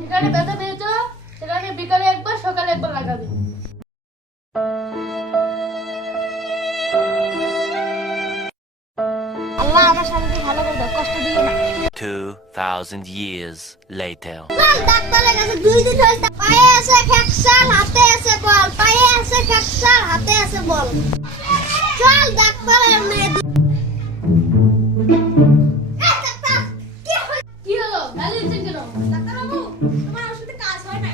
যেখানে ব্যথা পেয়েছো সেখানে বিকালে একবার সকালে একবার লাগাবে। আল্লাহ আমার স্বামীকে ভালো করে দাও, কষ্ট দিও না। 2000 years later. ডাক্তারের কাছে 2 দিন হইছে, পায়ে আছে ফ্র্যাকচার, হাতে আছে বল, পায়ে আছে ফ্র্যাকচার, হাতে আছে বল। চল ডাক্তারের মেয়ে। ডাক্তার কি হলো? ভ্যালি দিচ্ছেন কেন? ডাক্তার বাবু, তোমার ওষুধে কাজ হয় না।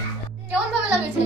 কেমন ভাবে লাগেছে?